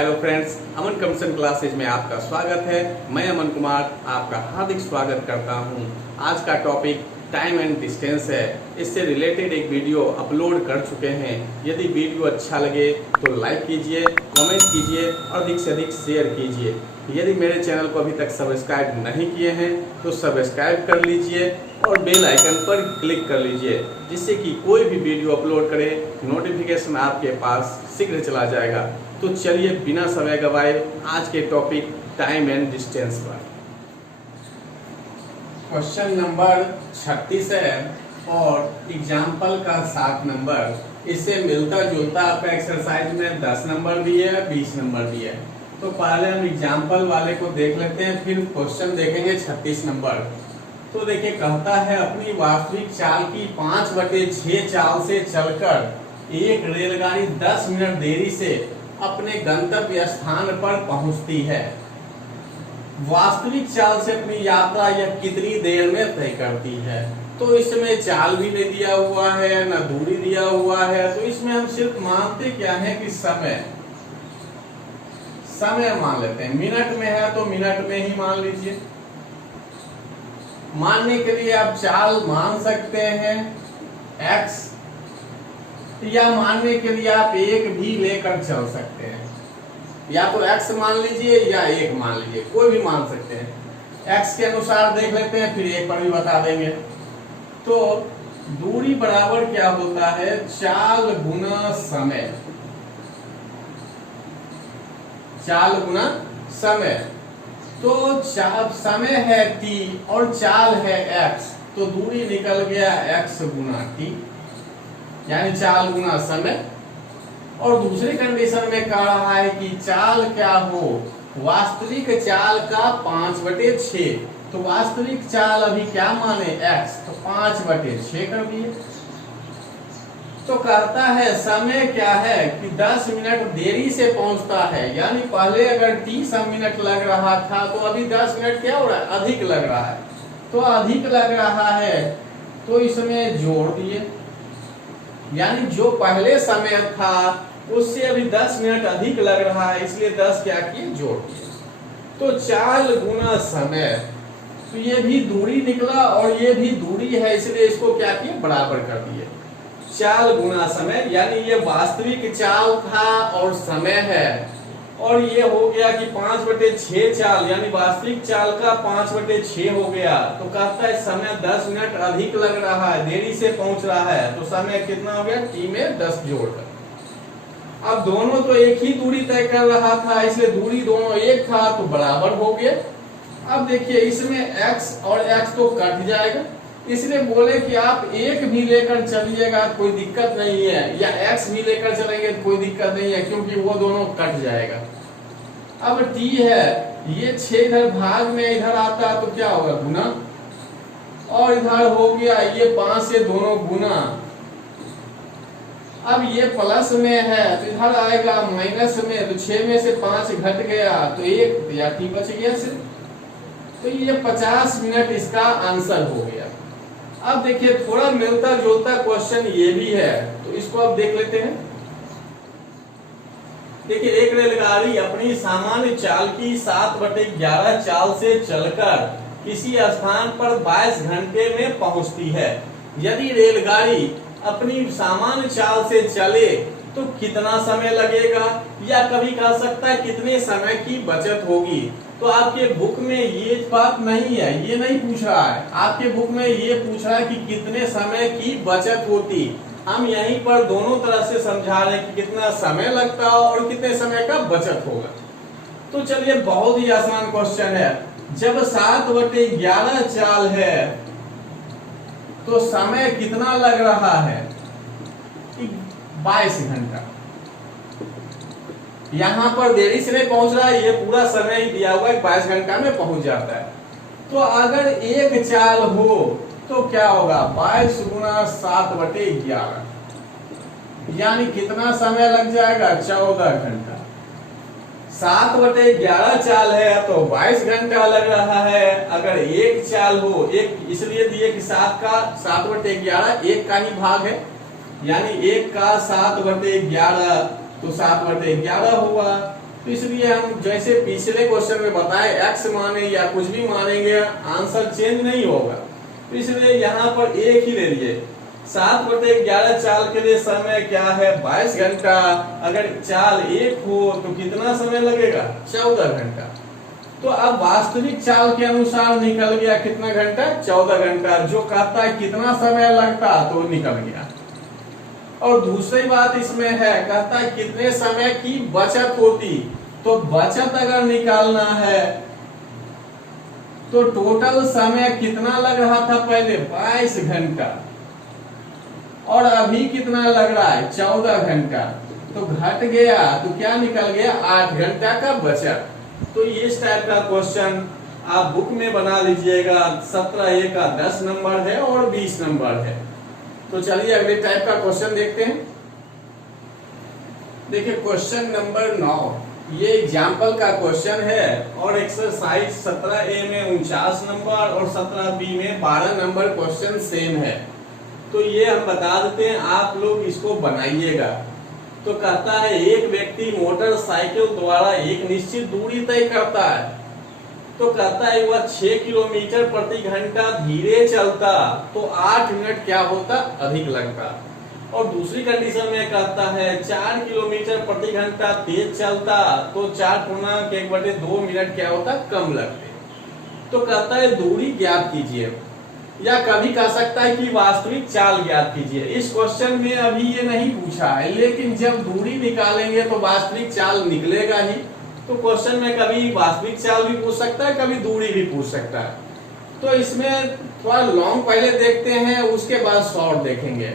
Hello friends, अमन computer classes में आपका स्वागत है। मैं अमन कुमार आपका हार्दिक स्वागत करता हूं। आज का टॉपिक टाइम एंड डिस्टेंस है। इससे रिलेटेड एक वीडियो अपलोड कर चुके हैं। यदि वीडियो अच्छा लगे तो लाइक कीजिए, कमेंट कीजिए और अधिक से अधिक शेयर कीजिए। यदि मेरे चैनल को अभी तक सब्सक्राइब नहीं किए हैं तो सब्सक्राइब कर लीजिए और बेल आइकन पर क्लिक कर लीजिए, जिससे कि कोई भी वीडियो अपलोड करे नोटिफिकेशन आपके पास शीघ्र चला जाएगा। तो चलिए बिना समय गवाए आज के टॉपिक टाइम एंड डिस्टेंस पर। क्वेश्चन नंबर 36 है और एग्जाम्पल का 7 नंबर। इससे मिलता जुलता आपका एक्सरसाइज में 10 नंबर भी है, 20 नंबर भी है। तो पहले हम एग्जाम्पल वाले को देख लेते हैं, फिर क्वेश्चन देखेंगे 36 नंबर। तो देखिए, कहता है अपनी वास्तविक चाल की 5/6 चाल से चलकर एक रेलगाड़ी 10 मिनट देरी से अपने गंतव्य स्थान पर पहुंचती है। वास्तविक चाल से अपनी यात्रा यह कितनी देर में तय करती है। तो इसमें चाल भी नहीं दिया हुआ है, ना दूरी दिया हुआ है। तो इसमें हम सिर्फ मानते क्या है कि समय मान लेते हैं। मिनट में है तो मिनट में ही मान लीजिए। मानने के लिए आप चाल मान सकते हैं x, या मानने के लिए आप एक भी लेकर चल सकते हैं। या तो x मान लीजिए या एक मान लीजिए, कोई भी मान सकते हैं। x के अनुसार देख लेते हैं, फिर एक पर भी बता देंगे। तो दूरी बराबर क्या होता है, चाल गुना समय। चाल गुना समय। तो समय है t और चाल है x, तो दूरी निकल गया x गुना t, यानी चाल गुना समय। और दूसरी कंडीशन में कह रहा है कि चाल क्या हो, वास्तविक चाल का 5/6। तो वास्तविक चाल अभी क्या माने x, तो 5/6 कर दिए। तो कहता है समय क्या है कि 10 मिनट देरी से पहुंचता है, यानी पहले अगर 30 मिनट लग रहा था तो अभी 10 मिनट क्या हो रहा है, अधिक लग रहा है। तो अधिक लग रहा है तो इसमें जोड़ दिए, यानी जो पहले समय था उससे अभी 10 मिनट अधिक लग रहा है, इसलिए 10 क्या किए, जोड़ दिए। तो चाल गुना समय, तो ये भी दूरी निकला और ये भी दूरी है, इसलिए इसको क्या किए, बराबर कर दिए। चाल गुना समय, यानी ये वास्तविक चाल था और समय है, और ये हो गया कि 5/6 चाल, यानी वास्तविक चाल का 5/6 हो गया। तो कहता है समय 10 मिनट अधिक लग रहा है, देरी से पहुंच रहा है, तो समय कितना हो गया, t में 10 जोड़कर। अब दोनों तो एक ही दूरी तय कर रहा था, इसलिए दूरी दोनों एक था तो बराबर हो गया। अब देखिए, इसमें x और x तो कट जाएगा, इसलिए बोले कि आप एक भी लेकर चलिएगा कोई दिक्कत नहीं है, या x भी लेकर चलेंगे कोई दिक्कत नहीं है, क्योंकि वो दोनों कट जाएगा। अब t है, ये 6 इधर भाग में इधर आता तो क्या होगा, गुना, और इधर हो गया ये 5 से दोनों गुना। अब ये प्लस में है तो इधर आएगा माइनस में, तो 6 में से 5 घट गया तो 1, या t बच गया सिर्फ। तो ये 50 मिनट इसका आंसर हो गया। अब देखिए, थोड़ा मिलता जुलता क्वेश्चन ये भी है, तो इसको अब देख लेते हैं। देखिए, एक रेलगाड़ी अपनी सामान्य चाल की 7/11 चाल से चलकर किसी स्थान पर 22 घंटे में पहुंचती है। यदि रेलगाड़ी अपनी सामान्य चाल से चले तो कितना समय लगेगा, या कभी कह सकता है कितने समय की बचत होगी। तो आपके बुक में ये बात नहीं है, ये नहीं पूछ रहा है। आपके बुक में ये पूछ रहा है कि कितने समय की बचत होती। हम यहीं पर दोनों तरह से समझा रहे हैं कि कितना समय लगता है और कितने समय का बचत होगा। तो चलिए, बहुत ही आसान क्वेश्चन है। जब 7/11 चाल है तो समय कितना लग रहा है, 22 घंटा। यहां पर देरी से नहीं पहुंच रहा है, ये पूरा समय ही दिया हुआ है, 22 घंटा में पहुंच जाता है। तो अगर एक चाल हो तो क्या होगा, 22 गुना 7/11, यानी कितना समय लग जाएगा, 14 घंटा। 7/11 चाल है तो 22 घंटा लग रहा है। अगर एक चाल हो, एक इसलिए दिए कि 7/11 एक का ही भाग है, यानी 1 का 7/11 तो 7/11 हुआ। तो इसलिए हम जैसे पिछले क्वेश्चन में बताए x माने या कुछ भी मानेंगे आंसर चेंज नहीं होगा, तो इसलिए यहाँ पर एक ही ले लिए। 7/11 चाल के लिए समय क्या है 22 घंटा। अगर चाल 1 हो तो कितना समय लगेगा 14 घंटा। तो अब वास्तविक चाल के अनुसार निकल गया कितना घंटा 14 घंटा। जो कहता है कितना समय लगता तो निकल गया। और दूसरी बात इसमें है, कहता है कितने समय की बचत होती। तो बचत अगर निकालना है तो टोटल समय कितना लग रहा था पहले 22 घंटा और अभी कितना लग रहा है 14 घंटा। तो घट गया तो क्या निकल गया 8 घंटा का बचत। तो इस टाइप का क्वेश्चन आप बुक में बना लीजिएगा। 17A का 10 नंबर है और 20 नंबर है। तो चलिए अगले टाइप का क्वेश्चन देखते हैं। देखिए क्वेश्चन नंबर 9, ये एग्जाम्पल का क्वेश्चन है और एक्सरसाइज 17A में 49 नंबर और 17B में 12 नंबर क्वेश्चन सेम है। तो ये हम बता देते हैं, आप लोग इसको बनाइएगा। तो कहता है एक व्यक्ति मोटरसाइकिल द्वारा एक निश्चित दूरी तय करता है। तो कहता है वह 6 किलोमीटर प्रति घंटा धीरे चलता तो 8 मिनट क्या होता अधिक लगता। और दूसरी कंडीशन में कहता है 4 किलोमीटर प्रति घंटा तेज चलता तो 4/1/2 मिनट क्या होता कम लगते। तो कहता है दूरी ज्ञात कीजिए, या कभी कह सकता है कि वास्तविक चाल ज्ञात कीजिए। इस क्वेश्चन में अभी ये नहीं पूछा है, लेकिन जब दूरी निकालेंगे तो वास्तविक चाल निकलेगा ही। तो क्वेश्चन में कभी वास्तविक चाल भी पूछ सकता है, कभी दूरी भी पूछ सकता है। तो इसमें थोड़ा लॉन्ग पहले देखते हैं, उसके बाद शॉर्ट देखेंगे।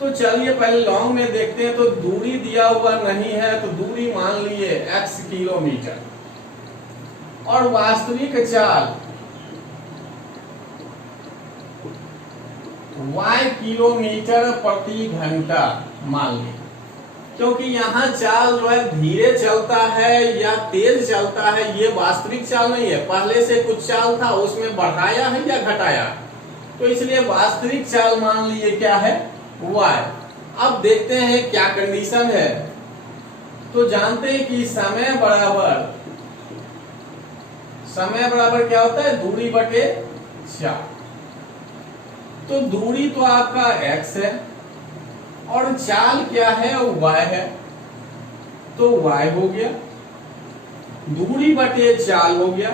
तो चलिए पहले लॉन्ग में देखते हैं। तो दूरी दिया हुआ नहीं है, तो दूरी मान लिए x किलोमीटर और वास्तविक चाल y किलोमीटर प्रति घंटा मान ली। क्योंकि यहाँ चाल जो है धीरे चलता है या तेज चलता है, ये वास्तविक चाल नहीं है। पहले से कुछ चाल था उसमें बढ़ाया है या घटाया, तो इसलिए वास्तविक चाल मान लिए क्या है y। अब देखते हैं क्या कंडीशन है। तो जानते हैं कि समय बराबर क्या होता है दूरी बटे 4। तो दूरी तो आपका x है और चाल क्या है y है, तो y हो गया, दूरी बटे चाल हो गया।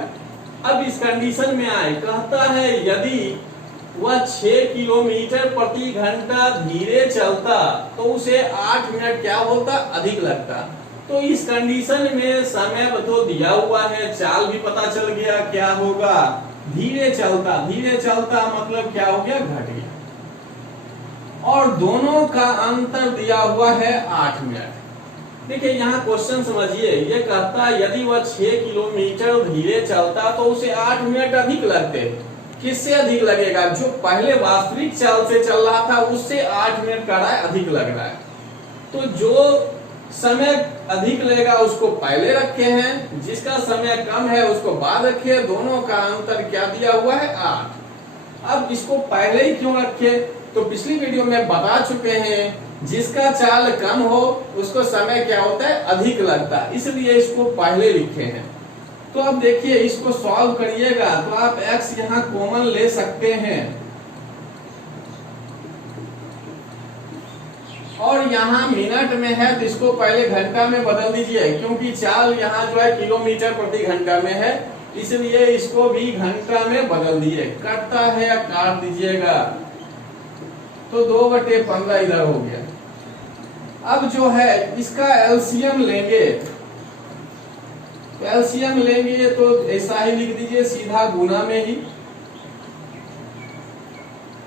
अब इस कंडीशन में आए, कहता है यदि वह 6 किलोमीटर प्रति घंटा धीरे चलता तो उसे 8 मिनट क्या होता अधिक लगता। तो इस कंडीशन में समय तो दिया हुआ है, चाल भी पता चल गया क्या होगा धीरे चलता मतलब क्या हो गया घट गया, और दोनों का अंतर दिया हुआ है 8 मिनट। देखिए यहाँ क्वेश्चन समझिए, ये कहता है यदि वह 6 किलोमीटर धीरे चलता तो उसे 8 मिनट अधिक लगते। किससे अधिक लगेगा, जो पहले वास्तविक चाल से चल रहा था उससे 8 मिनट का अधिक लग रहा है। तो जो समय अधिक लगेगा उसको पहले रखे हैं, जिसका समय कम है उसको बाद रखे। दोनों का अंतर क्या दिया हुआ है 8। अब इसको पहले ही क्यों रखे, तो पिछली वीडियो में बता चुके हैं, जिसका चाल कम हो उसको समय क्या होता है अधिक लगता है, इसलिए इसको पहले लिखे हैं। तो अब देखिए इसको सॉल्व करिएगा तो आप x यहाँ कॉमन ले सकते हैं और यहाँ मिनट में है तो इसको पहले घंटा में बदल दीजिए, क्योंकि चाल यहाँ जो है किलोमीटर प्रति घंटा में है, इसलिए इसको भी घंटा में बदल दिए। कटता है या काट दीजिएगा, तो 2/15 इधर हो गया। अब जो है इसका एलसीएम लेंगे, एलसीएम लेंगे तो ऐसा ही लिख दीजिए सीधा गुना में ही।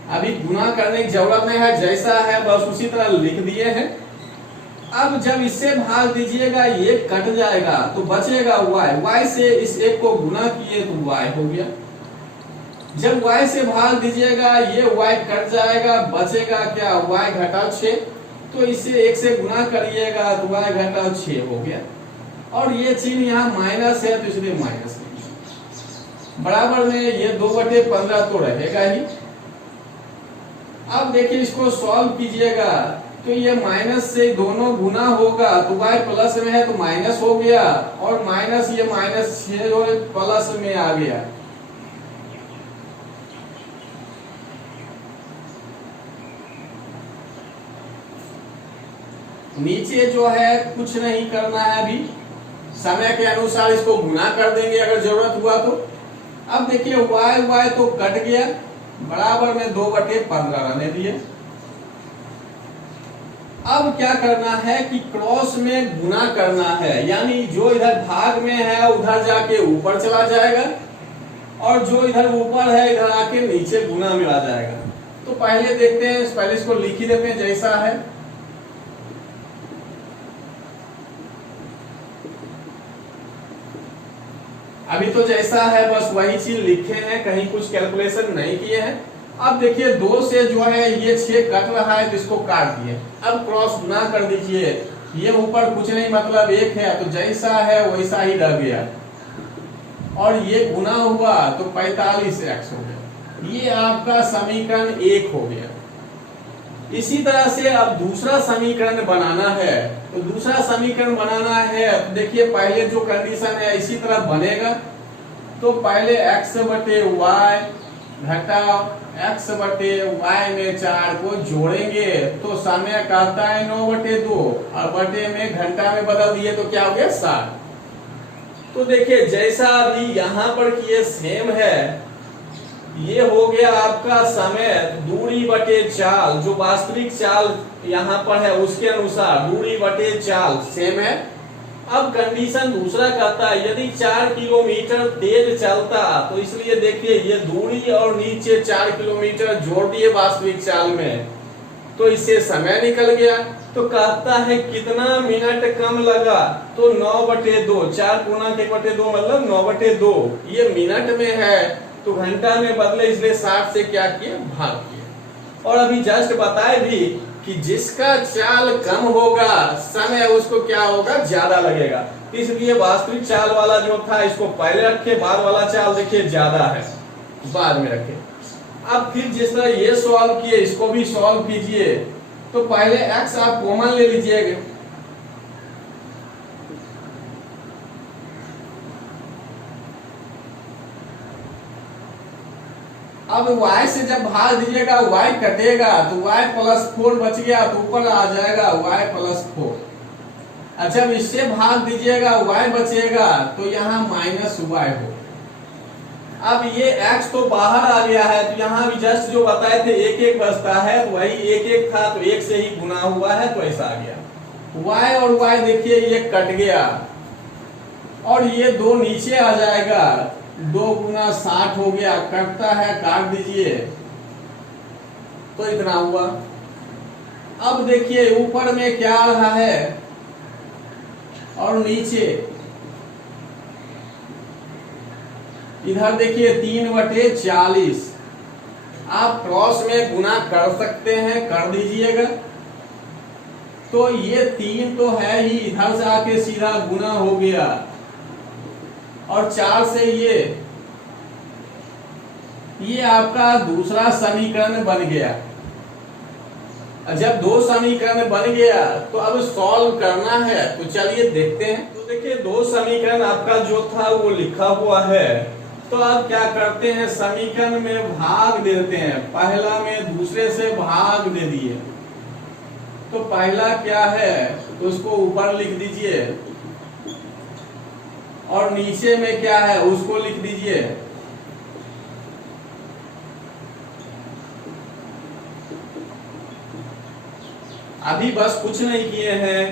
अभी गुना करने की जरूरत नहीं है, जैसा है बस उसी तरह लिख दिए हैं। अब जब इससे भाग दीजिएगा ये कट जाएगा तो बचेगा y से इस एक को गुना किए तो y हो गया। जब y से भाग दीजिएगा ये y कट जाएगा, बचेगा क्या y घटाव 6। तो इसे 1 से गुना करिएगा तो y घटाव 6 हो गया, और ये चिन्ह यहाँ माइनस है तो इसलिए माइनस बराबर में ये 2/15 तो रहेगा ही। अब देखिए इसको सॉल्व कीजिएगा तो ये माइनस से दोनों गुना होगा तो y प्लस में है तो माइनस हो गया, और माइनस ये माइनस 6 जो प्लस में आ गया। नीचे जो है कुछ नहीं करना है, अभी समय के अनुसार इसको गुना कर देंगे अगर जरूरत हुआ तो। अब देखिए y तो कट गया, बराबर में 2/15 रहने दिए। अब क्या करना है कि क्रॉस में गुना करना है, यानी जो इधर भाग में है उधर जाके ऊपर चला जाएगा, और जो इधर ऊपर है इधर आके नीचे गुना में आ जाएगा। तो पहले देखते हैं, पहले इसको लिख ही देते हैं जैसा है। अभी तो जैसा है बस वही चीज लिखे हैं, कहीं कुछ कैलकुलेशन नहीं किए हैं। अब देखिए 2 से जो है ये 6 कट रहा है तो इसको काट दिए। अब क्रॉस गुना कर दीजिए, ये ऊपर कुछ नहीं मतलब 1 है तो जैसा है वैसा ही रह गया, और ये गुना हुआ तो 45x हो गया। ये आपका समीकरण 1 हो गया। इसी तरह से अब दूसरा समीकरण बनाना है, तो दूसरा समीकरण बनाना है तो देखिए पहले जो कंडीशन है इसी तरह बनेगा। तो पहले x/y घटाओ x/y में 4 को जोड़ेंगे तो समय कहता है 9/2, और बटे में घंटा में बदल दिए तो क्या हो गया 7। तो देखिए जैसा अभी यहाँ पर किए सेम है, ये हो गया आपका समय दूरी बटे चाल, जो वास्तविक चाल यहाँ पर है उसके अनुसार दूरी बटे चाल सेम है। अब कंडीशन दूसरा कहता है यदि 4 किलोमीटर तेज चलता, तो इसलिए देखिए ये दूरी और नीचे 4 किलोमीटर जोड़ दिए वास्तविक चाल में, तो इससे समय निकल गया। तो कहता है कितना मिनट कम लगा, तो 9/2, 4 गुना 1/2 मतलब 9/2, ये मिनट में है तो घंटा में बदले, इसलिए 60 से क्या किए भाग किए। और अभी जस्ट बताए भी कि जिसका चाल कम होगा समय उसको क्या होगा ज्यादा लगेगा, इसलिए वास्तविक चाल वाला जो था इसको पहले रखे, बाद वाला चाल देखिए ज्यादा है बाद में रखे। अब फिर जिस तरह ये सॉल्व किए इसको भी सॉल्व कीजिए। तो पहले x आप कॉमन ले लीजिएगा, अब y से जब भाग दीजिएगा y कटेगा तो y +4 बच गया तो ऊपर आ जाएगा y +4। अच्छा अब इससे भाग दीजिएगा y बचेगा तो यहाँ -y हो। अब ये x तो बाहर आ गया है तो यहाँ भी जस्ट जो बताए थे 1 बचता है, तो वही 1 था तो 1 से ही गुना हुआ है तो ऐसा आ गया। y और y देखिए ये कट गया, और ये 2 नीचे आ जाएगा, 2 गुना 60 हो गया, कटता है काट दीजिए तो इतना हुआ। अब देखिए ऊपर में क्या आ रहा है और नीचे इधर देखिए 3/40। आप क्रॉस में गुना कर सकते हैं, कर दीजिएगा। तो ये 3 तो है ही, इधर से आके सीधा गुना हो गया, और 4 से ये आपका दूसरा समीकरण बन गया। जब 2 समीकरण बन गया तो अब सॉल्व करना है, तो चलिए देखते हैं। तो देखिए 2 समीकरण आपका जो था वो लिखा हुआ है, तो अब क्या करते हैं समीकरण में भाग देते हैं। पहला में दूसरे से भाग दे दिए, तो पहला क्या है तो उसको ऊपर लिख दीजिए, और नीचे में क्या है उसको लिख दीजिए। अभी बस कुछ नहीं किए हैं,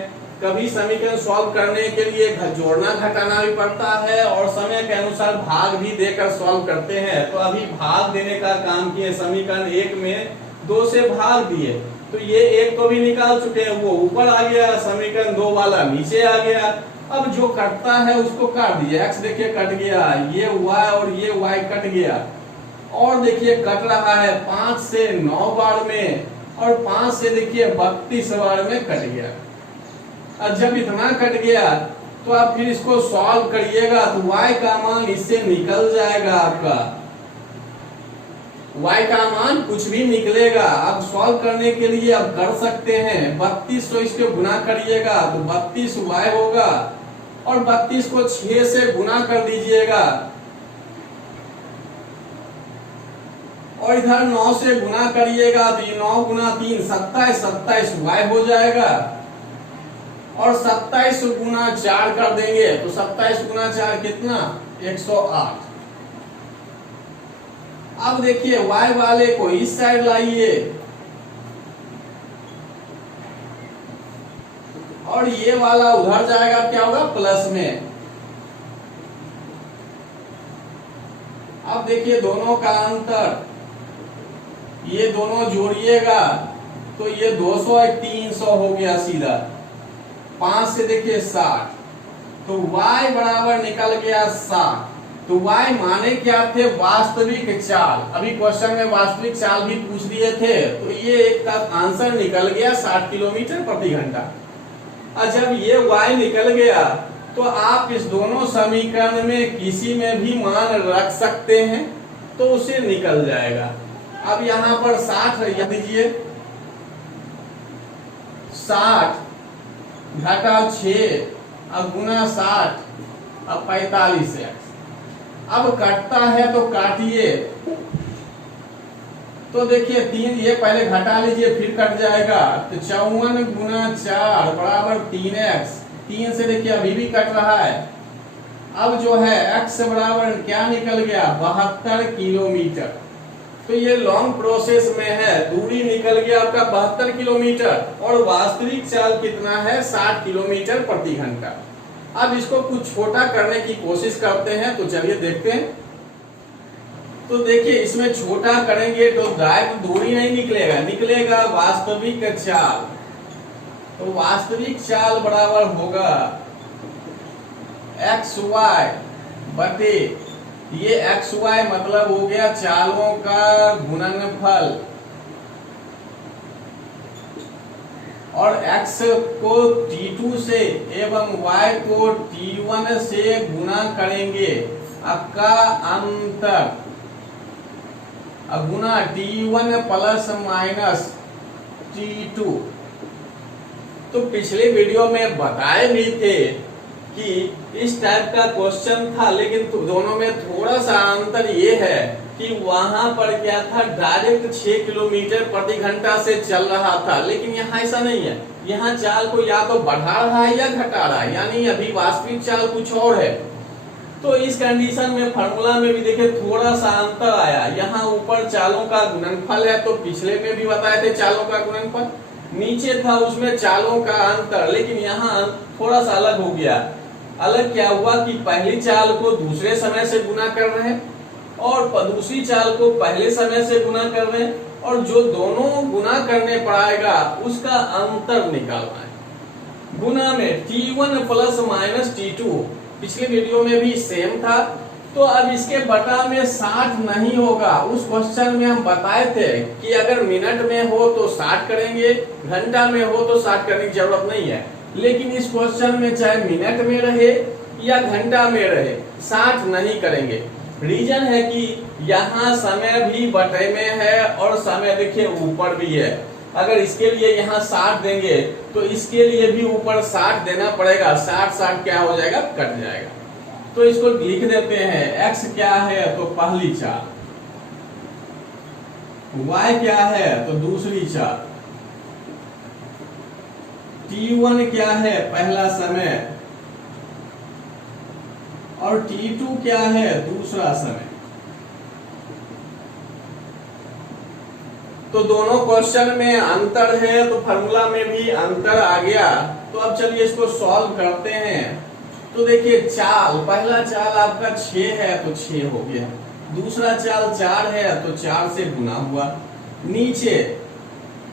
कभी समीकरण सॉल्व करने के लिए जोड़ना घटाना भी पड़ता है, और समय के अनुसार भाग भी देकर सॉल्व करते हैं। तो अभी भाग देने का काम किए, समीकरण 1 में 2 से भाग दिए, तो ये 1 तो भी निकाल चुके हैं, वो ऊपर आ गया, समीकरण 2 वाला नीचे आ गया। अब जो कटता है उसको काट दीजिए, x देखिए कट गया, ये y और ये y कट गया, और देखिए कट रहा है 5 से 9 बार में, और 5 से देखिए 32 बार में कट गया। और जब इतना कट गया तो आप फिर इसको सॉल्व करिएगा तो y का मान इससे निकल जाएगा आपका y का मान कुछ भी निकलेगा। अब सॉल्व करने के लिए अब कर सकते हैं, 32 तो इसके गुना करिएगा तो 32y होगा, और 32 को 6 से गुना कर दीजिएगा, और इधर 9 से गुना करिएगा तो ये 9 गुना 3 27, 27y हो जाएगा, और 27 गुना 4 कर देंगे तो 27 गुना 4 कितना, 108। अब देखिए y वाले को इस साइड लाइए, और ये वाला उधर जाएगा, क्या होगा, प्लस में। अब देखिए दोनों का अंतर, ये दोनों जोड़िएगा तो ये 200 एक 300 हो गया सीधा, 5 से देखिए 60, तो y बराबर निकल गया 60। तो y माने क्या थे, वास्तविक चाल। अभी क्वेश्चन में वास्तविक चाल भी पूछ दिए थे, तो ये एक का आंसर निकल गया 60 किलोमीटर प्रति घंटा। और जब ये y निकल गया तो आप इस दोनों समीकरण में किसी में भी मान रख सकते हैं तो उसे निकल जाएगा। अब यहाँ पर 60 रख दीजिए, 60 घटा 6 अब गुना 60 अब 45x। अब कटता है तो काटिए, तो देखिए 3 ये पहले घटा लीजिए फिर कट जाएगा, तो 54 गुना 4 बराबर 3x। 3 से देखिए अभी भी कट रहा है। अब जो है x बराबर क्या निकल गया, 72 किलोमीटर। तो ये लॉन्ग प्रोसेस में है, दूरी निकल गया आपका 72 किलोमीटर, और वास्तविक चाल कितना है, 60 किलोमीटर प्रति घंटा। अब इसको कुछ छोटा करने की कोशिश करते हैं, तो चलिए देखते हैं। तो देखिए इसमें छोटा करेंगे तो डायरेक्ट दूरी नहीं निकलेगा, निकलेगा वास्तविक चाल। तो वास्तविक चाल बराबर होगा xy बटे, ये xy मतलब हो गया चालों का गुणनफल, और x को t2 से एवं y को t1 से गुना करेंगे, आपका अंतर गुना t1 प्लस माइनस t2। तो पिछले वीडियो में बताए भी थे कि इस टाइप का क्वेश्चन था, लेकिन दोनों में थोड़ा सा अंतर ये है कि वहां पर क्या था, डायरेक्ट 6 किलोमीटर प्रति घंटा से चल रहा था, लेकिन यहाँ ऐसा नहीं है। यहाँ चाल को या तो बढ़ा रहा है या घटा रहा है, यानी अभी वास्तविक चाल कुछ और है। तो इस कंडीशन में फार्मूला में भी देखिए थोड़ा सा अंतर आया। यहाँ ऊपर चालों का गुणनफल है, तो पिछले में भी बताए थे चालों का गुणनफल, नीचे था उसमें चालों का अंतर, लेकिन यहाँ थोड़ा सा अलग हो गया। अलग क्या हुआ कि पहली चाल को दूसरे समय से गुना कर रहे हैं, और दूसरी चाल को पहले समय से गुना कर रहे हैं, और जो दोनों गुना करने पर आएगा उसका अंतर निकालना है। गुना में t1 प्लस माइनस t2 पिछले वीडियो में भी सेम था। तो अब इसके बटा में 60 नहीं होगा। उस क्वेश्चन में हम बताए थे कि अगर मिनट में हो तो 60 करेंगे, घंटा में हो तो 60 करने की जरूरत नहीं है, लेकिन इस क्वेश्चन में चाहे मिनट में रहे या घंटा में रहे 60 नहीं करेंगे। रीजन है कि यहाँ समय भी बटे में है और समय देखिए ऊपर भी है। अगर इसके लिए यहाँ 60 देंगे तो इसके लिए भी ऊपर 60 देना पड़ेगा। 60 क्या हो जाएगा, कट जाएगा। तो इसको लिख देते हैं, x क्या है तो पहली चाल, y क्या है तो दूसरी चाल, t1 क्या है पहला समय, और t2 क्या है दूसरा समय। तो दोनों क्वेश्चन में अंतर है, तो फार्मूला में भी अंतर आ गया। तो अब चलिए इसको सॉल्व करते हैं। तो देखिए चाल, पहला चाल आपका 6 है तो 6 हो गया, दूसरा चाल 4 है तो 4 से गुना हुआ। नीचे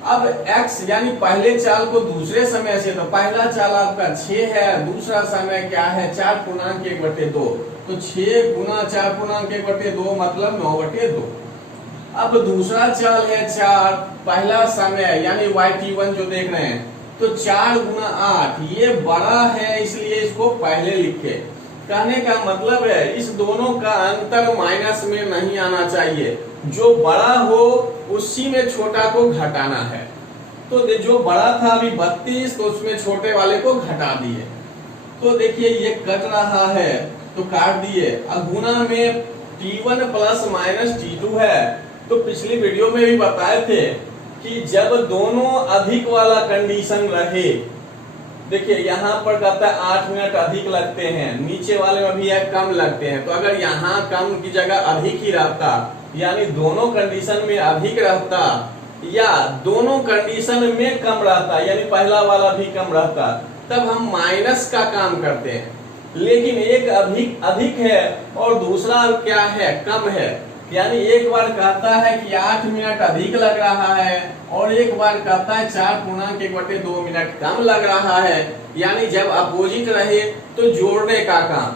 अब x यानी पहले चाल को दूसरे समय से, तो पहला चाल आपका 6 है, दूसरा समय क्या है 4/1/2, तो 6 गुना 4/1/2 मतलब 9/2। अब दूसरा चाल है 4, पहला समय यानी yt1 जो देख रहे हैं, तो 4 गुना 8, ये बड़ा है इसलिए इसको पहले लिखे। कहने का मतलब है इस दोनों का अंतर माइनस में नहीं आना चाहिए। जो बड़ा हो उसी में छोटा को घटाना है। तो जो बड़ा था अभी 32, तो उसमें छोटे वाले को घटा दिए। तो देखिए ये कट रहा है तो काट दिए। अब गुना में T1 प्लस माइनस T2 है। तो पिछली वीडियो में भी बताए थे कि जब दोनों अधिक वाला कंडीशन रहे, देखिए यहाँ पर कहता है 8 मिनट अधिक लगते हैं, नीचे वाले में भी है कम लगते हैं। तो अगर यहाँ कम की जगह अधिक ही रहता, यानी दोनों कंडीशन में अधिक रहता या दोनों कंडीशन में कम रहता, यानी पहला वाला भी कम रहता, तब हम माइनस का काम करते हैं। लेकिन एक अधिक है और दूसरा क्या है, कम है। यानी एक बार कहता है कि 8 मिनट अधिक लग रहा है और एक बार कहता है 4.1/2 मिनट कम लग रहा है। यानी जब अपोजिट रहे तो जोड़ने का काम,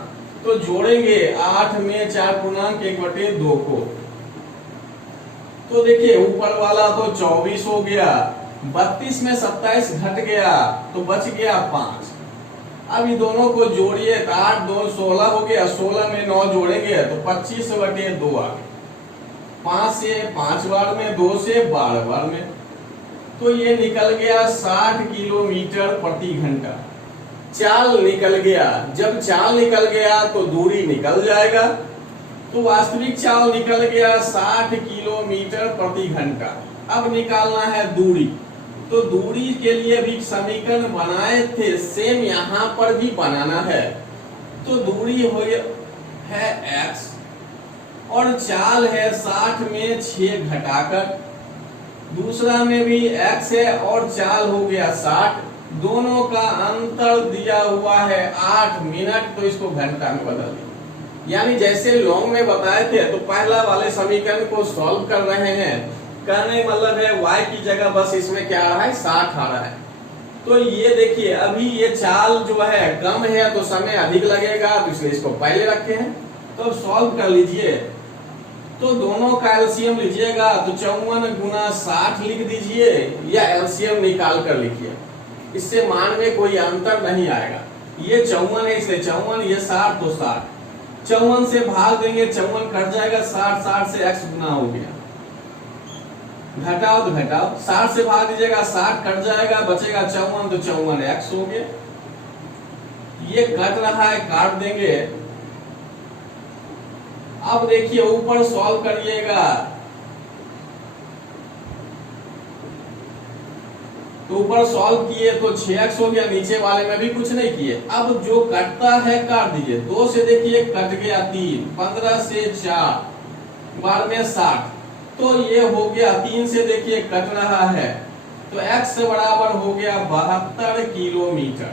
तो जोड़ेंगे 8 में 4.1/2 को। तो देखिए ऊपर वाला तो 24 हो गया, 32 में 27 घट गया तो बच गया 5। अब ये दोनों को जोड़िए तो 8 2 16 हो गया, 16 में 9 जोड़ेंगे तो 25/2 आ गया। 5 से 5 बार में, 2 से 12 बार में, तो ये निकल गया 60 किलोमीटर प्रति घंटा। चाल निकल गया। जब चाल निकल गया तो दूरी निकल जाएगा। तो वास्तविक चाल निकल गया 60 किलोमीटर प्रति घंटा। अब निकालना है दूरी। तो दूरी के लिए भी समीकरण बनाए थे, सेम यहाँ पर भी बनाना है। तो दूरी हो है x और चाल है 60 में 6 घटाकर, दूसरा में भी x है और चाल हो गया 60। दोनों का अंतर दिया हुआ है 8 मिनट, तो इसको घंटा में बदल दिया। यानी जैसे लॉन्ग में बताए थे, तो पहला वाले समीकरण को सॉल्व कर रहे हैं। कहने मतलब है y की जगह बस इसमें क्या आ रहा है, 60 आ रहा है। तो ये देखिए अभी ये चाल जो है कम है तो समय अधिक लगेगा, तो इसलिए इसको पहले रखे हैं। तो सॉल्व कर लीजिए। तो दोनों का एलसीएम लीजिएगा तो 54 गुना 60 लिख दीजिए या एलसीएम निकाल कर लिखिए। इससे मान में कोई अंतर नहीं आएगा। ये 54 है इसलिए 54, ये 60 तो 60। 54 से भाग देंगे, 54 कट जाएगा, 60 से x गुना हो गया। घटाओ तो घटाओ, 60 से भाग दीजिएगा, 60 कट जाएगा, बचेगा 54, तो 54 x हो गया। ये कट रहा है, काट देंगे। अब देखिए ऊपर सॉल्व करिएगा तो ऊपर सॉल्व किए तो 6x हो गया, नीचे वाले में भी कुछ नहीं किए। अब जो कटता है काट दीजिए। 2 से देखिए कट गया 3, 15 से 4 बार में 60, तो ये हो गया। 3 से देखिए कट रहा है तो x बराबर हो गया 72 किलोमीटर।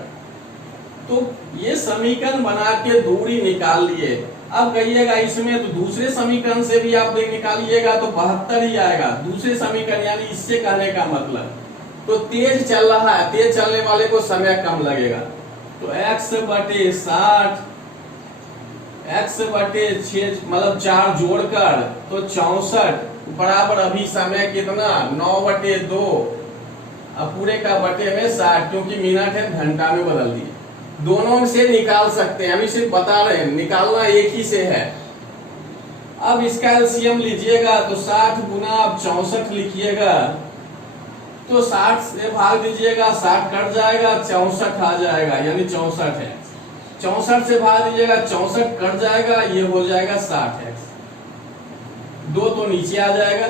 तो ये समीकरण बना के दूरी निकाल लिए। अब कहिएगा इसमें तो दूसरे समीकरण से भी आप निकालिएगा तो 72 ही आएगा। दूसरे समीकरण यानी इससे कहने का मतलब, तो तेज चल रहा है, तेज चलने वाले को समय कम लगेगा। तो x/60, x/6 मतलब 4 जोड़कर तो 64 बराबर अभी समय कितना 9/2। अब पूरे का बटे में 60, क्योंकि मिनट है घंटा में बदल दिए। दोनों से निकाल सकते हैं, अभी सिर्फ बता रहे हैं, निकालना एक ही से है। अब इसका एलसीएम लीजिएगा तो 60 गुना अब 64 लिखिएगा, तो 60 से भाग दीजिएगा, 60 कट जाएगा, 64 आ जाएगा, यानी 64 है। 64 से भाग दीजिएगा, 64 कट जाएगा, ये हो जाएगा 60x। 2 तो नीचे आ जाएगा।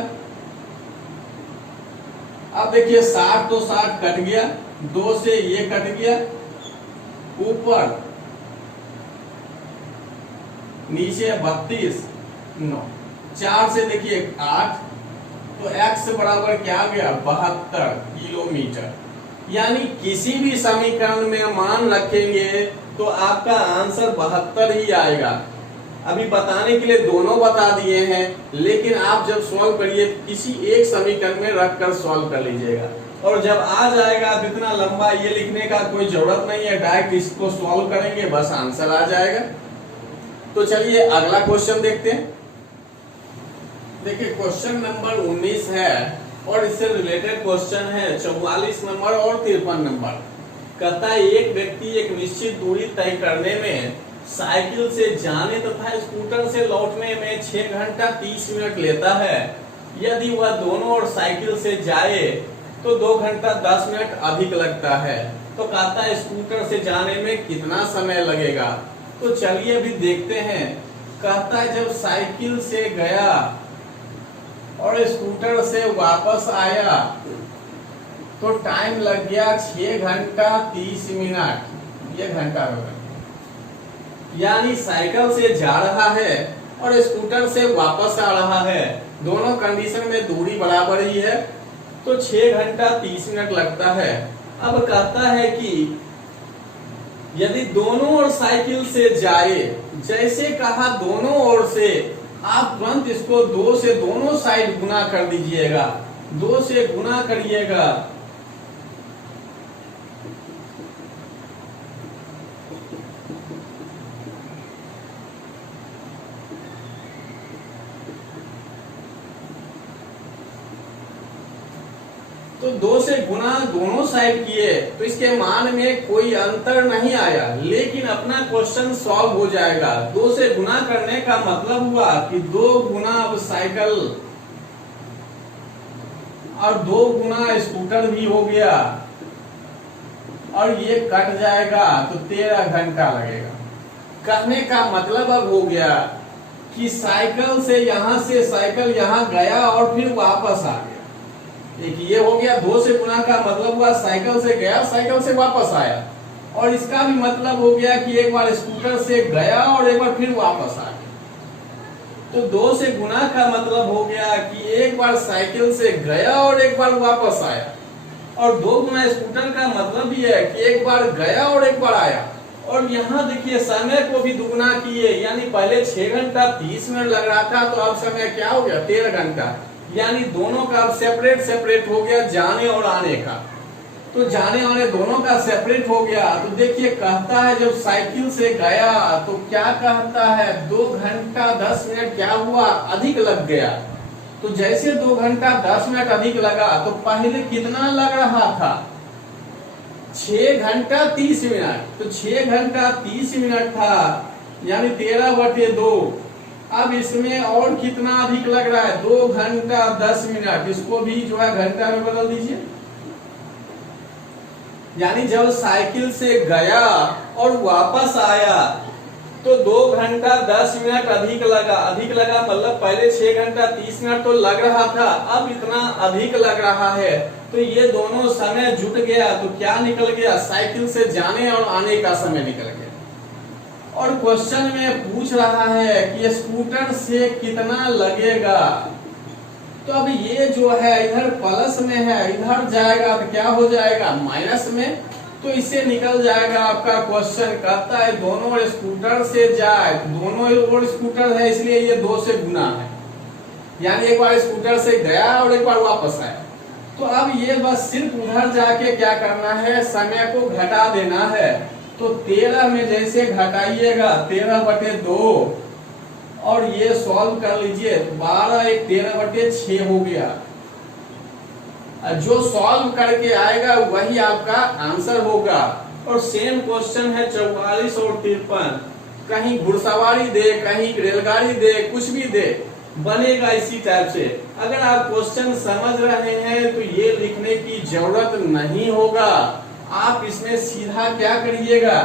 अब देखिए 60 तो 60 कट गया, 2 से ये कट गया, ऊपर नीचे 32, 9, 4 से देखिए 8, तो x बराबर क्या आ गया 72 किलोमीटर। यानी किसी भी समीकरण में मान रखेंगे तो आपका आंसर 72 ही आएगा। अभी बताने के लिए दोनों बता दिए हैं, लेकिन आप जब सॉल्व करिए किसी एक समीकरण में रखकर सॉल्व कर लीजिएगा। और जब आ जाएगा तो इतना लंबा ये लिखने का कोई जरूरत नहीं है, डायरेक्ट इसको सॉल्व करेंगे बस आंसर आ जाएगा। तो चलिए अगला क्वेश्चन देखते हैं। देखिए क्वेश्चन नंबर 19 है और इससे रिलेटेड क्वेश्चन है 44 नंबर और 53 नंबर। कहता है एक व्यक्ति एक निश्चित दूरी तय करने में साइकिल से जाने तथा स्कूटर से लौटने में 6 घंटा 30 मिनट लेता है। यदि वह दोनों ओर साइकिल से जाए तो 2 घंटा 10 मिनट अधिक लगता है। तो कहता है स्कूटर से जाने में कितना समय लगेगा। तो चलिए अभी देखते हैं। कहता है जब साइकिल से गया और स्कूटर से वापस आया तो टाइम लग गया 6 घंटा 30 मिनट। ये घंटा होगा, यानी साइकिल से जा रहा है और स्कूटर से वापस आ रहा है, दोनों कंडीशन में दूरी बराबर ही है, तो 6 घंटा 30 मिनट लगता है। अब कहता है कि यदि दोनों ओर साइकिल से जाए, जैसे कहा दोनों ओर से, आप तुरंत इसको 2 से दोनों साइड गुना कर दीजिएगा, 2 से गुना करिएगा। तो 2 से गुना दोनों साइड किए तो इसके मान में कोई अंतर नहीं आया, लेकिन अपना क्वेश्चन सॉल्व हो जाएगा। 2 से गुना करने का मतलब हुआ कि 2 गुना अब साइकिल और 2 गुना स्कूटर भी हो गया और ये कट जाएगा तो 13 घंटा लगेगा। कहने का मतलब अब हो गया कि साइकिल से साइकिल यहाँ गया और फिर वापस आ गया। एक ये हो गया, 2 से गुना का मतलब हुआ साइकिल से गया, साइकिल से वापस आया, और इसका भी मतलब हो गया कि एक बार स्कूटर से गया और एक बार फिर वापस आ गया। तो 2 से गुना का मतलब हो गया कि एक बार साइकिल से गया और एक बार वापस आया, और 2 गुना स्कूटर का मतलब भी है कि एक बार गया और एक बार आया। और यहाँ देखिए समय को भी दुगुना किए, यानी पहले 6 घंटा 30 मिनट लग रहा था, तो अब समय क्या हो गया 13 घंटा, यानी दोनों का अब सेपरेट हो गया जाने और आने का। तो जाने आने दोनों का सेपरेट हो गया। तो देखिए कहता है जब साइकिल से गया तो क्या कहता है 2 घंटा 10 मिनट क्या हुआ अधिक लग गया। तो जैसे 2 घंटा 10 मिनट अधिक लगा तो पहले कितना लग रहा था 6 घंटा 30 मिनट, तो 6 घंटा 30 मिनट था, यानी 13/2। अब इसमें और कितना अधिक लग रहा है 2 घंटा 10 मिनट, इसको भी जो है घंटा में बदल दीजिए। यानी जब साइकिल से गया और वापस आया तो 2 घंटा 10 मिनट अधिक लगा मतलब पहले 6 घंटा 30 मिनट तो लग रहा था, अब इतना अधिक लग रहा है। तो ये दोनों समय जुट गया तो क्या निकल गया, साइकिल से जाने और आने का समय निकल गया। और क्वेश्चन में पूछ रहा है कि स्कूटर से कितना लगेगा। तो अब ये जो है इधर प्लस में है, इधर जाएगा तो क्या हो जाएगा माइनस में, तो इससे निकल जाएगा आपका क्वेश्चन। कहता है दोनों ओर स्कूटर से जाए, दोनों ओर स्कूटर है इसलिए ये 2 से गुना है, यानी एक बार स्कूटर से गया और एक बार वापस आया। तो अब ये बस सिर्फ उधर जाके क्या करना है, समय को घटा देना है। तो 13 में जैसे घटाइएगा 13/2 और ये सॉल्व कर लीजिए, 12 एक 13/6 हो गया। जो सॉल्व करके आएगा वही आपका आंसर होगा। और सेम क्वेश्चन है 44 और 53, कहीं घुड़सवारी दे, कहीं रेलगाड़ी दे, कुछ भी दे, बनेगा इसी टाइप से। अगर आप क्वेश्चन समझ रहे हैं तो ये लिखने की जरूरत नहीं होगा। आप इसमें सीधा क्या करिएगा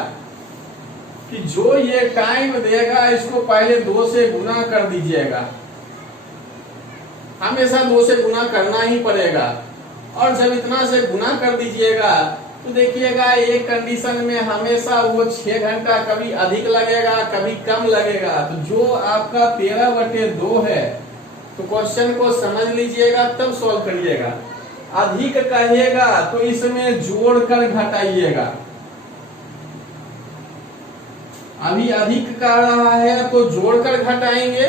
कि जो ये टाइम देगा इसको पहले 2 से गुना कर दीजिएगा, हमेशा 2 से गुना करना ही पड़ेगा। और जब इतना से गुना कर दीजिएगा तो देखिएगा एक कंडीशन में हमेशा वो 6 घंटा कभी अधिक लगेगा कभी कम लगेगा। तो जो आपका 13/2 है, तो क्वेश्चन को समझ लीजिएगा तब सॉल्व करिएगा। अधिक कहिएगा तो इसमें जोड़कर घटाइएगा। अभी अधिक कह रहा है तो जोड़कर घटाएंगे,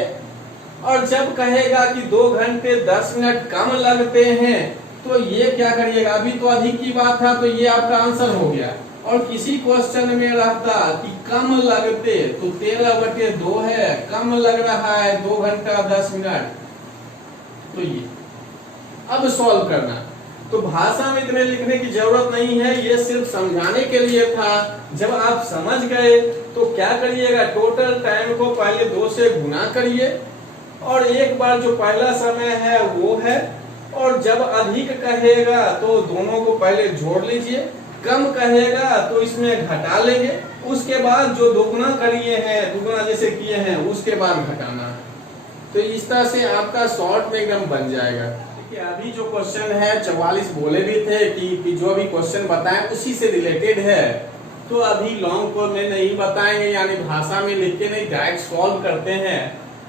और जब कहेगा कि 2 घंटे 10 मिनट कम लगते हैं तो ये क्या करिएगा, अभी तो अधिक की बात था तो ये आपका आंसर हो गया। और किसी क्वेश्चन में रहता कि कम लगते तो 13/2 है, कम लग रहा है 2 घंटा 10 मिनट। तो ये अब सॉल्व करना, तो भाषा में इतने लिखने की जरूरत नहीं है, ये सिर्फ समझाने के लिए था। जब आप समझ गए तो क्या करिएगा, टोटल टाइम को पहले 2 से गुना करिए और एक बार जो पहला समय है वो है, और जब अधिक कहेगा तो दोनों को पहले जोड़ लीजिए, कम कहेगा तो इसमें घटा लेंगे, उसके बाद जो दोगुना करिए हैं, दुगुना जैसे किए हैं उसके बाद घटाना है। तो इस तरह से आपका शॉर्ट में एकदम बन जाएगा। देखिए अभी जो क्वेश्चन है 44 बोले भी थे कि जो अभी क्वेश्चन बताएं उसी से रिलेटेड है, तो अभी लॉन्ग फॉर्म में नहीं बताएंगे, यानी भाषा में लिख के नहीं, डायरेक्ट सॉल्व करते हैं।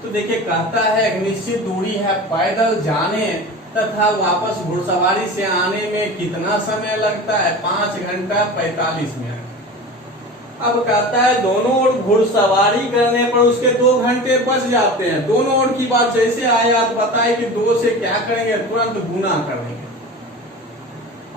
तो देखिए कहता है एक निश्चित दूरी है, पैदल जाने तथा वापस घुड़सवारी से आने में कितना समय लगता है, 5 घंटा 45 मिनट। अब कहता है दोनों ओर घुड़सवारी करने पर उसके 2 घंटे बच जाते हैं। दोनों ओर की बात जैसे आया तो बताए कि 2 से क्या करेंगे, तुरंत गुना कर देंगे।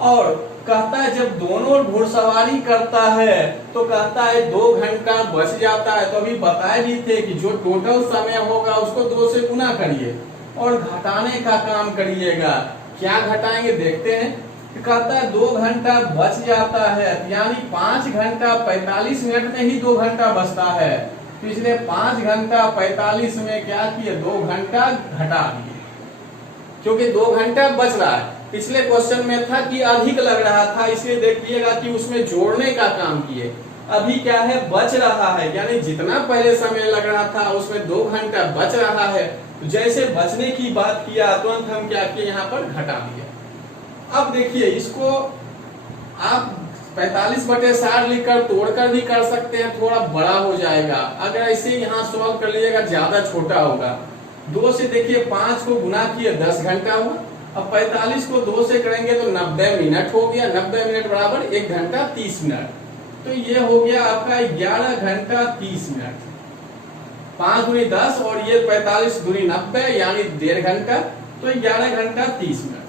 और कहता है जब दोनों ओर घुड़सवारी करता है तो कहता है 2 घंटा बच जाता है। तो अभी बताए भी थे कि जो टोटल समय होगा उसको 2 से गुना करिए और घटाने का काम करिएगा। क्या घटाएंगे देखते हैं। कहता है 2 घंटा बच जाता है, यानी 5 घंटा 45 मिनट में ही 2 घंटा बचता है। पिछले 5 घंटा 45 में क्या किए, 2 घंटा घटा दिए, क्योंकि 2 घंटा बच रहा है। पिछले क्वेश्चन में था कि अधिक लग रहा था, इसलिए देखिएगा कि उसमें जोड़ने का काम किए। अभी क्या है, बच रहा है, यानी जितना पहले समय लग रहा था उसमें 2 घंटा बच रहा है। तो जैसे बचने की बात किया तुरंत हम क्या किए, यहाँ पर घटा दिए। अब देखिए इसको आप 45/60 लिखकर तोड़कर भी कर सकते हैं, थोड़ा बड़ा हो जाएगा। अगर ऐसे यहाँ सॉल्व कर लीजिएगा ज्यादा छोटा होगा। 2 से देखिए 5 को गुना किए 10 घंटा हुआ। अब 45 को 2 से करेंगे तो 90 मिनट हो गया। 90 मिनट बराबर 1 घंटा 30 मिनट। तो ये हो गया आपका 11 घंटा 30 मिनट। 5 दूनी 10 और ये 45 दूनी 90, यानी 1.5 घंटा, तो 11 घंटा 30 मिनट।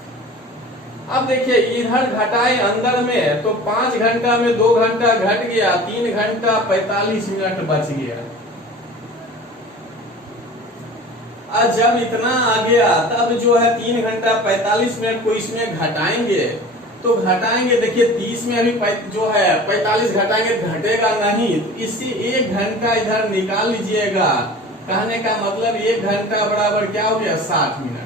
अब देखिए इधर घटाए अंदर में तो 5 घंटा में 2 घंटा घट गया, 3 घंटा 45 मिनट बच गया। आज जब इतना आ गया तब जो है 3 घंटा 45 मिनट को इसमें घटाएंगे तो घटाएंगे, देखिए 30 में अभी जो है 45 घटाएंगे, घटेगा नहीं, तो इससे 1 घंटा इधर निकाल लीजिएगा। कहने का मतलब 1 घंटा बराबर क्या हो गया, 60 मिनट।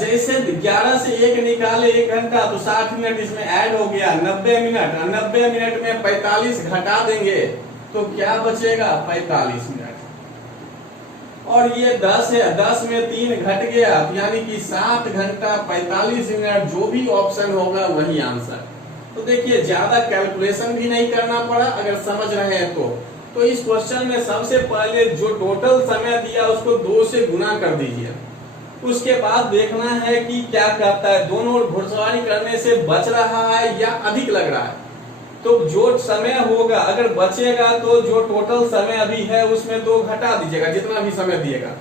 जैसे 11 से 1 निकाले 1 घंटा तो 60 मिनट इसमें ऐड हो गया, 90 मिनट। 90 मिनट में 45 घटा देंगे तो क्या बचेगा, 45 मिनट। और ये 10 है, 10 में 3 घट गया, यानी कि 7 घंटा 45 मिनट। जो भी ऑप्शन होगा वही आंसर। तो देखिए ज्यादा कैलकुलेशन भी नहीं करना पड़ा अगर समझ रहे हैं तो इस क्वेश्चन में सबसे पहले जो टोटल समय दिया उसको 2 से गुना कर दीजिए। उसके बाद देखना है कि क्या कहता है, दोनों ओर घुड़सवारी करने से बच रहा है या अधिक लग रहा है। तो जो समय होगा, अगर बचेगा तो जो टोटल समय अभी है उसमें 2 घटा दीजिएगा, जितना भी समय दिएगा।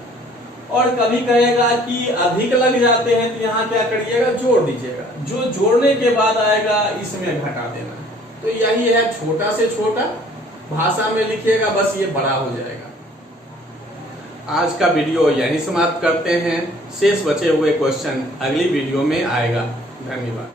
और कभी कहेगा कि अधिक लग जाते हैं तो यहाँ क्या करिएगा, जोड़ दीजिएगा। जो जोड़ने के बाद आएगा इसमें घटा देना। तो यही है, छोटा से छोटा भाषा में लिखिएगा, बस ये बड़ा हो जाएगा। आज का वीडियो यहीं समाप्त करते हैं। शेष बचे हुए क्वेश्चन अगली वीडियो में आएगा। धन्यवाद।